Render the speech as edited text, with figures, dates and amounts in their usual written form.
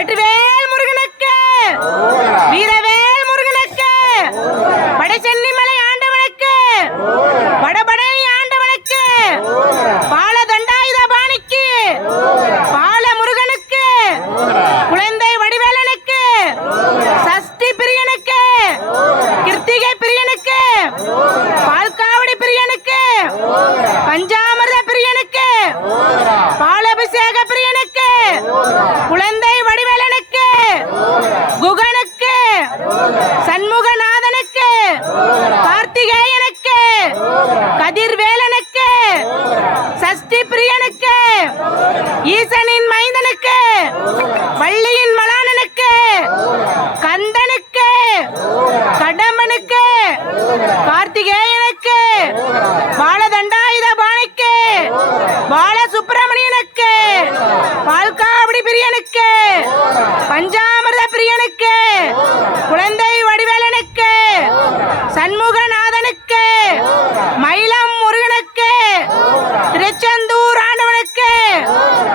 வெற்றிவேல் முருகனுக்கு, வீரவேல் முருகனுக்கு, படைச்சென்னிமலை ஆண்டவனுக்கு, வடபழனி ஆண்டவனுக்கு, பாலதண்டாயுத பாணிக்கு, பால முருகனுக்கு, குழந்தை வடிவேலனுக்கு, சஷ்டி பிரியனுக்கு, கிருத்திகை பிரியனுக்கு, பால்காவடி பிரியனுக்கு, பஞ்சாமிர்த பிரியனுக்கு, பாலாபிஷேக பிரியனுக்கு, குழந்தை வடிவேலனுக்கு, குகனுக்கு, சண்முகநாதனுக்கு, கார்த்திகேயனுக்கு, கதிர்வேலனுக்கு, சஷ்டி பிரியனுக்கு, ஈசனின் மைந்தனுக்கு, வள்ளியின் மலானனுக்கு, கந்தனுக்கு, கடம்பனுக்கு, கார்த்திகேயனுக்கு, பாலதண்டாயுத பாணிக்கு, பாலசுப்பிரமணிய